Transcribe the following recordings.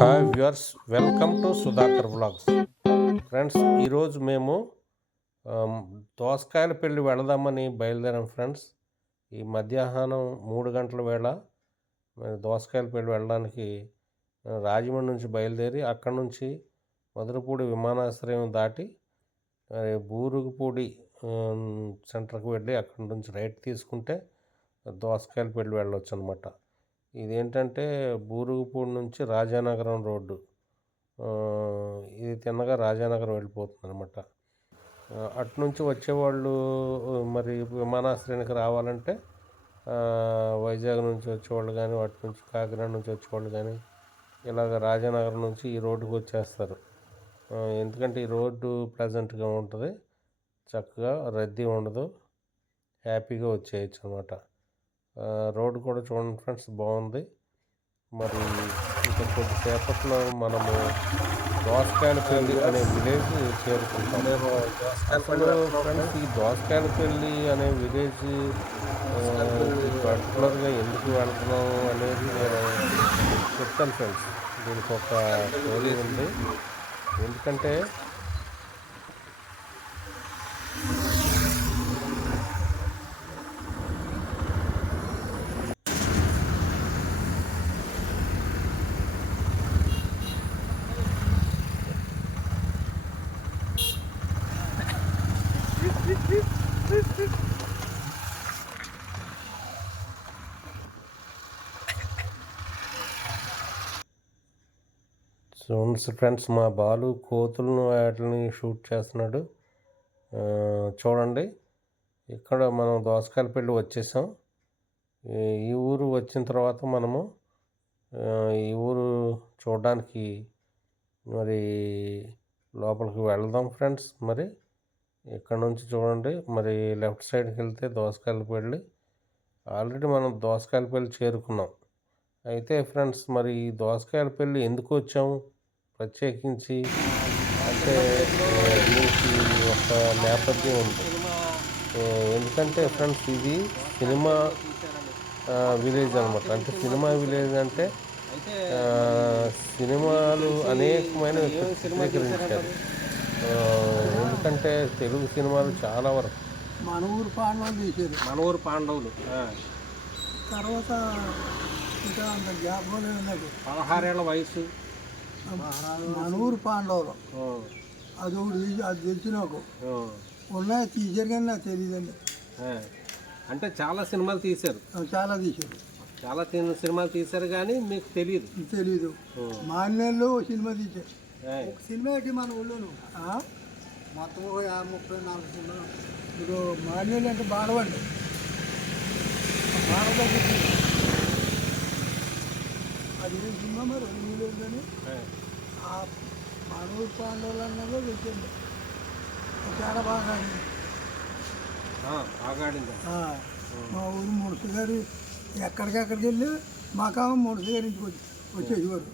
Hi viewers, welcome to Sudhakar vlogs. Friends, ఈరోజు మేము ఆమ్, దోసకాయలపల్లి వెళదామని బయలుదేరాం ఫ్రెండ్స్. ఈ మధ్యాహ్నం 3 గంటల వేళ మేము దోసకాయలపల్లి వెళ్ళడానికి రాజమండ్రి నుంచి బయలుదేరి అక్కడి నుంచి మధురపూడి విమానాశ్రయం దాటి బూరుగుపూడి సెంటర్కి వెళ్ళి అక్కడి నుంచి రైట్ తీసుకుంటే దోసకాయలపల్లి వెళ్ళొచ్చు అనమాట. ఇదేంటంటే బూరుగుపూడి నుంచి రాజానగరం రోడ్డు, ఇది తిన్నగా రాజానగరం వెళ్ళిపోతుంది అనమాట. అటు నుంచి వచ్చేవాళ్ళు మరి విమానాశ్రయానికి రావాలంటే వైజాగ్ నుంచి వచ్చేవాళ్ళు కానీ, అటు నుంచి కాకినాడ నుంచి వచ్చేవాళ్ళు కానీ ఇలాగ రాజానగరం నుంచి ఈ రోడ్డుకి వచ్చేస్తారు. ఎందుకంటే ఈ రోడ్డు ప్లెజెంట్గా ఉంటుంది, చక్కగా రద్దీ ఉండదు, హ్యాపీగా వచ్చేయచ్చు అనమాట. రోడ్డు కూడా చూడండి ఫ్రెండ్స్, బాగుంది. మరి ఇంకా కొద్దిసేపట్లో మనము దోసకాయలపల్లి అనే విలేజ్ చేరుకుంటాం. అసలు ఫ్రెండ్స్, ఈ దోసకాయలపల్లి అనే విలేజ్ పర్టికులర్గా ఎందుకు వెళ్తున్నాం అనేది నేను చెప్తాను ఫ్రెండ్స్. దీనికి ఒక స్టోరీ ఉంది. ఎందుకంటే చూడండి ఫ్రెండ్స్, మా బాలు కోతులను వాటిని షూట్ చేస్తున్నాడు. చూడండి, ఇక్కడ మనం దోసకాయలపల్లి వచ్చేసాం. ఈ ఊరు వచ్చిన తర్వాత మనము ఈ ఊరు చూడడానికి మరి లోపలికి వెళ్దాం ఫ్రెండ్స్. మరి ఇక్కడ నుంచి చూడండి, మరి లెఫ్ట్ సైడ్కి వెళ్తే దోసకాయలపల్లి. ఆల్రెడీ మనం దోసకాయలపల్లి చేరుకున్నాం. అయితే ఫ్రెండ్స్, మరి ఈ దోసకాయలపల్లి ఎందుకు వచ్చాము ప్రత్యేకించి అంటే దీనికి ఒక నేపథ్యం ఉంది. ఎందుకంటే ఫ్రెండ్స్, ఇది సినిమా విలేజ్ అనమాట. అంటే సినిమా విలేజ్ అంటే సినిమాలు అనేకమైన చిత్రీకరించారు. ఎందుకంటే తెలుగు సినిమాలు చాలా వరకు మన ఊరు పాండవులు తీసేది. మన ఊరు పాండవులు తర్వాత ఇంకా అంత జ్ఞాపకం లేదు నాకు. 16 ఏళ్ల వయసు మన ఊరు పాండవులు అది ఒకటి అది తెలిసి నాకు ఉన్నాయి. తీసారు కానీ నాకు తెలియదండి. అంటే చాలా సినిమాలు తీశారు, చాలా తీసారు, చాలా సినిమాలు తీశారు కానీ మీకు తెలీదు. మా అన్నెళ్ళు సినిమా తీశారు. ఒక సినిమా ఏంటి మన ఊళ్ళోను మొత్తం 34 సినిమా. ఇప్పుడు మా అన్నెళ్ళు అంటే బాడవండి, అది సినిమా మరి ఊళ్ళో కానీ ఆ మనూరు పాండవులు అన్నదో పెట్టండి. చాలా బాగా ఆడింది. మా ఊరు మునసు గారు ఎక్కడికెక్కడికి వెళ్ళి మాకు మునసు గారి ఇంటికి వచ్చేసేవారు.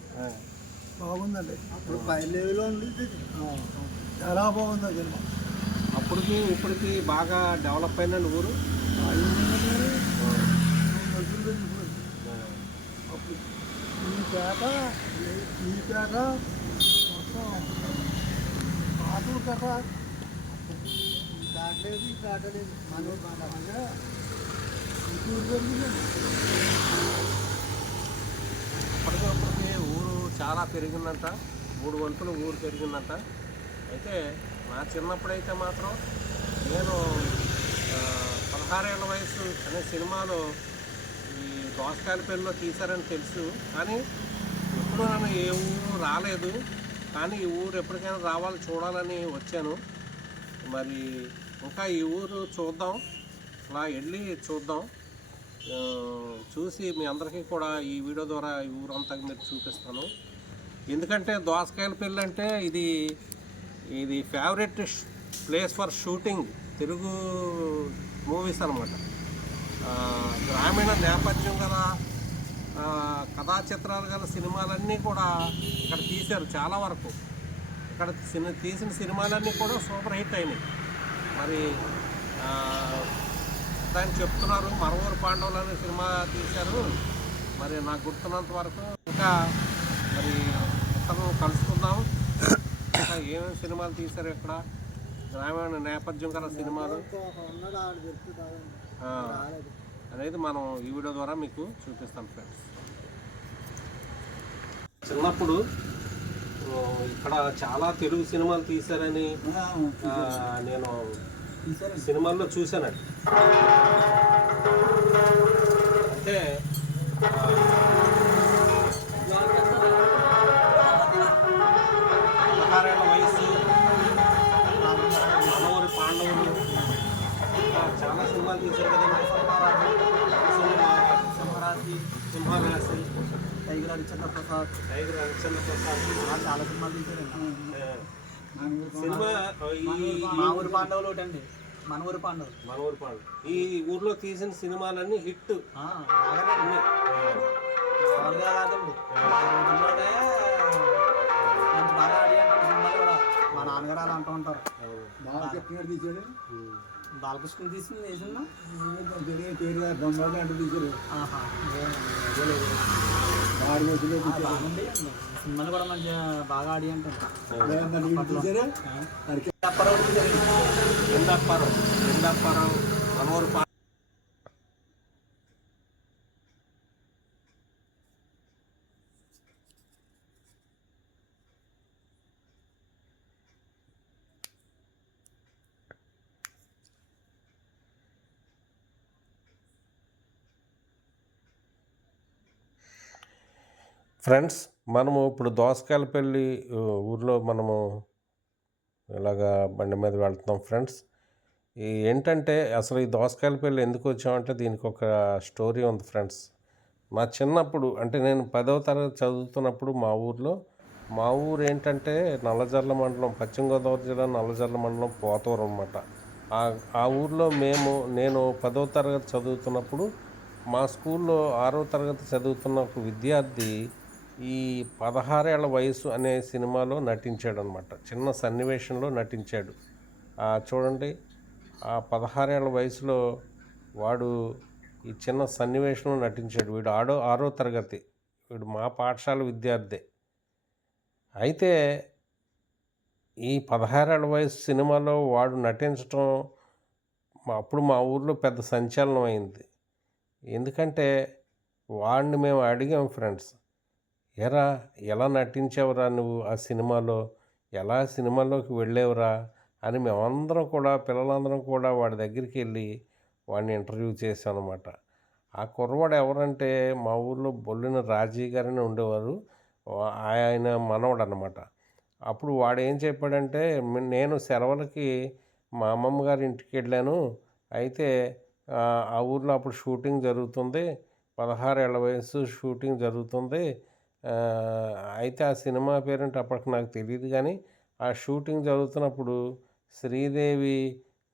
బాగుందండి. అప్పుడు పై లెవెల్లో ఉంది, చాలా బాగుంది ఆ సినిమా. అప్పటికి ఇప్పటికి బాగా డెవలప్ అయిన ఊరు. అప్పుడు ఈ పేట మొత్తం పాటలు కథ దాటలేదు దాటలేదు మనగా ఊరు పెరిగిందండి. అప్పటికప్పటికి ఊరు చాలా పెరిగిందంట, 3 వంతులు ఊరు పెరిగిందంట. అయితే నా చిన్నప్పుడైతే మాత్రం నేను 16 ఏళ్ల వయసు అనే సినిమాలో ఈ దోసకాయలపల్లిలో తీశారని తెలుసు, కానీ ఎప్పుడు నన్ను ఏ ఊరు రాలేదు. కానీ ఈ ఊరు ఎప్పటికైనా రావాలి, చూడాలని వచ్చాను. మరి ఇంకా ఈ ఊరు చూద్దాం, అలా వెళ్ళి చూద్దాం. చూసి మీ అందరికీ కూడా ఈ వీడియో ద్వారా ఈ ఊరంతా మీరు చూపిస్తాను. ఎందుకంటే దోసకాయలపల్లి అంటే ఇది favourite place for shooting Telugu movies అనమాట. గ్రామీణ నేపథ్యం గల కథా చిత్రాలు గల సినిమాలన్నీ కూడా ఇక్కడ తీశారు. చాలా వరకు ఇక్కడ తీసిన సినిమాలన్నీ కూడా సూపర్ హిట్ అయినాయి. మరి దాన్ని చెప్తున్నారు, మన ఊరు పాండవులు అనే సినిమా తీశారు. మరి నాకు గుర్తున్నంత వరకు ఇంకా మరి అందరం కలుసుకుందాం. ఇంకా ఏమేమి సినిమాలు తీశారు ఇక్కడ, గ్రామీణ నేపథ్యం గల సినిమాలు అనేది మనం ఈ వీడియో ద్వారా మీకు చూపిస్తాం ఫ్రెండ్స్. చిన్నప్పుడు ఇక్కడ చాలా తెలుగు సినిమాలు తీశారని నేను సినిమాల్లో చూశానండి. అంటే 16 ఏళ్ల వయసు, మనవరి పాండవులు, చాలా సినిమాలు తీశారు కదండి. సింహరాశి, టైగర్ హరిశ్చంద్రప్రసాద్, చాలా సినిమాలు తీశారండి. సినిమా మా ఊరి పాండవులు ఒకటి అండి, మనవరి పాండవులు. ఈ ఊర్లో తీసిన సినిమాలన్నీ హిట్. బాగా ఆడి అంటారు సినిమాలు కూడా. మా నాన్నగారు అలా అంటూ ఉంటారు. తీసాడు బాలకృష్ణ తీసింది ఏ సినిమా? బొమ్మలు అంటే తీసాడు. సినిమాలు కూడా మంచిగా బాగా ఆడి అంటారు. మనవరు ఫ్రెండ్స్, మనము ఇప్పుడు దోసకాయలపల్లి ఊర్లో మనము ఇలాగా బండి మీద వెళ్తున్నాం ఫ్రెండ్స్. ఏంటంటే అసలు ఈ దోసకాయలపల్లి ఎందుకు వచ్చామంటే దీనికి ఒక స్టోరీ ఉంది ఫ్రెండ్స్. నా చిన్నప్పుడు అంటే నేను 10వ తరగతి చదువుతున్నప్పుడు మా ఊరు ఏంటంటే నల్లజర్ల మండలం, పశ్చిమ గోదావరి జిల్లా నల్లజర్ల మండలం పోతవరం అన్నమాట. ఆ ఊర్లో నేను 10వ తరగతి చదువుతున్నప్పుడు మా స్కూల్లో 6వ తరగతి చదువుతున్న ఒక విద్యార్థి ఈ 16 ఏళ్ల వయసు అనే సినిమాలో నటించాడు అనమాట. చిన్న సన్నివేశంలో నటించాడు. చూడండి, ఆ 16 ఏళ్ల వయసులో వాడు ఈ చిన్న సన్నివేశంలో నటించాడు. వీడు 6వ తరగతి, వీడు మా పాఠశాల విద్యార్థి. అయితే ఈ 16 ఏళ్ల వయసు సినిమాలో వాడు నటించడం అప్పుడు మా ఊర్లో పెద్ద సంచలనం అయింది. ఎందుకంటే వాడిని మేము అడిగాం ఫ్రెండ్స్, ఎలా నటించావురా నువ్వు ఆ సినిమాలో, ఎలా సినిమాలోకి వెళ్ళేవురా అని మేమందరం కూడా, పిల్లలందరం కూడా వాడి దగ్గరికి వెళ్ళి వాడిని ఇంటర్వ్యూ చేసాం అనమాట. ఆ కుర్రవాడు ఎవరంటే మా ఊళ్ళో బొల్లిన రాజీ గారని ఉండేవారు, ఆయన మనవడు అనమాట. అప్పుడు వాడు ఏం చెప్పాడంటే, నేను సెలవులకి మా అమ్మమ్మ గారి ఇంటికి వెళ్ళాను. అయితే ఆ ఊర్లో అప్పుడు షూటింగ్ జరుగుతుంది, 16 ఏళ్ల వయసు షూటింగ్ జరుగుతుంది. అయితే ఆ సినిమా పేరంటే అప్పటికి నాకు తెలియదు, కానీ ఆ షూటింగ్ జరుగుతున్నప్పుడు శ్రీదేవి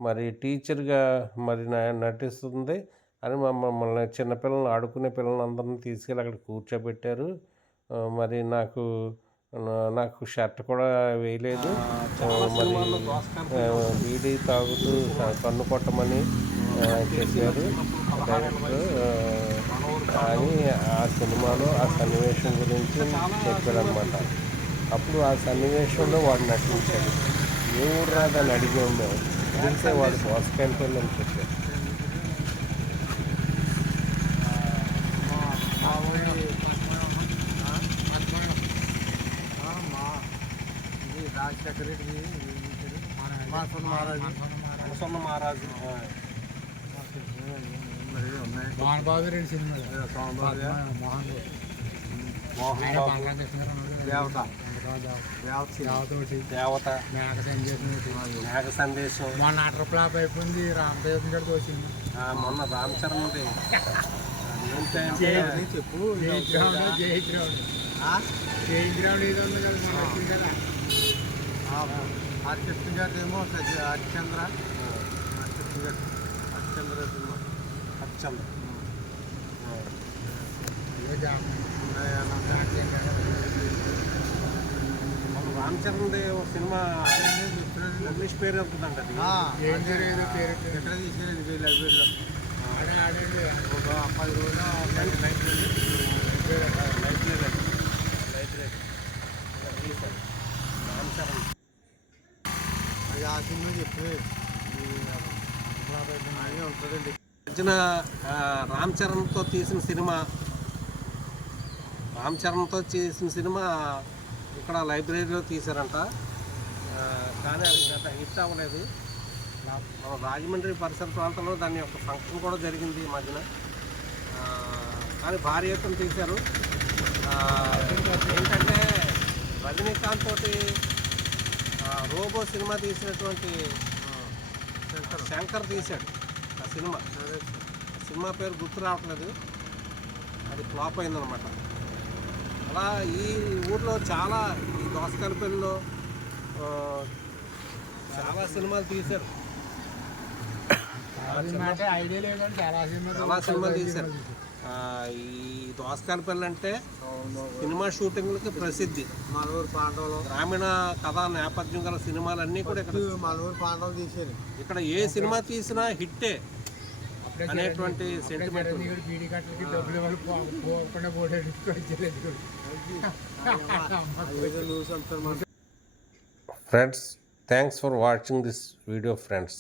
మరి టీచర్గా మరి నటిస్తుంది అని మమ్మల్ని చిన్నపిల్లల్ని, ఆడుకునే పిల్లలందరినీ తీసుకెళ్ళి అక్కడ కూర్చోబెట్టారు. మరి నాకు షర్ట్ కూడా వేయలేదు, మరి బీడీ తాగుతూ కన్ను కొట్టమని చెప్పారు డైరెక్టర్ అని ఆ సినిమాలో ఆ సన్నివేశం గురించి చెప్పారనమాట. అప్పుడు ఆ సన్నివేశంలో వాడు నటించాడు. ఏ ఊరు రాదని అడిగాము మేము, అడిగితే వాడు దోసకాయలపల్లి అని చెప్పారు. రాజశేఖర రెడ్డి, మహారాజు, మోహన్ బాబు రెడ్డి సినిమాలు, దేవత, మేఘ సందేశం. మొన్న అటర్ ఫ్లాప్ అయిపోయింది, రామదేవ్ గారికి వచ్చింది. మొన్న రామ్ చరణ్ చెప్పు, జయగ్రౌండ్ ఇది ఉంది కదా, మొన్న వచ్చింది కదా. హరికృష్ణ గారి ఏమో Harichandra cinema, Harichandra. Ram Charan cinema English పేరు ఉంటుందంట. లైబ్రరీలో ఒక 10 రోజులు మధ్యన రామ్ చరణ్తో తీసిన సినిమా ఇక్కడ లైబ్రరీలో తీశారంట. కానీ అది గత హిట్ అవ్వలేదు. మన రాజమండ్రి పరిసర ప్రాంతంలో దాని యొక్క ఫంక్షన్ కూడా జరిగింది ఈ మధ్యన. కానీ భారీ ఎత్తున తీశారు. ఏంటంటే రజనీకాంత్ తోటి రోబో సినిమా తీసినటువంటి శంకర్ తీశాడు ఆ సినిమా పేరు గుర్తు రావట్లేదు. అది ఫ్లాప్ అయిందనమాట. అలా ఈ ఊర్లో ఈ దోసకాయలపల్లిలో చాలా సినిమాలు తీశారు. చాలా సినిమాలు తీశారు. ఈ దోసకాయలపల్లి అంటే సినిమా షూటింగ్లకి ప్రసిద్ధి. మలూరు పాండవులు, గ్రామీణ కథా నేపథ్యం గల సినిమాలన్నీ కూడా మలూరు పాండవులు తీశారు. ఇక్కడ ఏ సినిమా తీసినా హిట్టే అనేటువంటి sentiment. Friends, thanks for watching this video friends.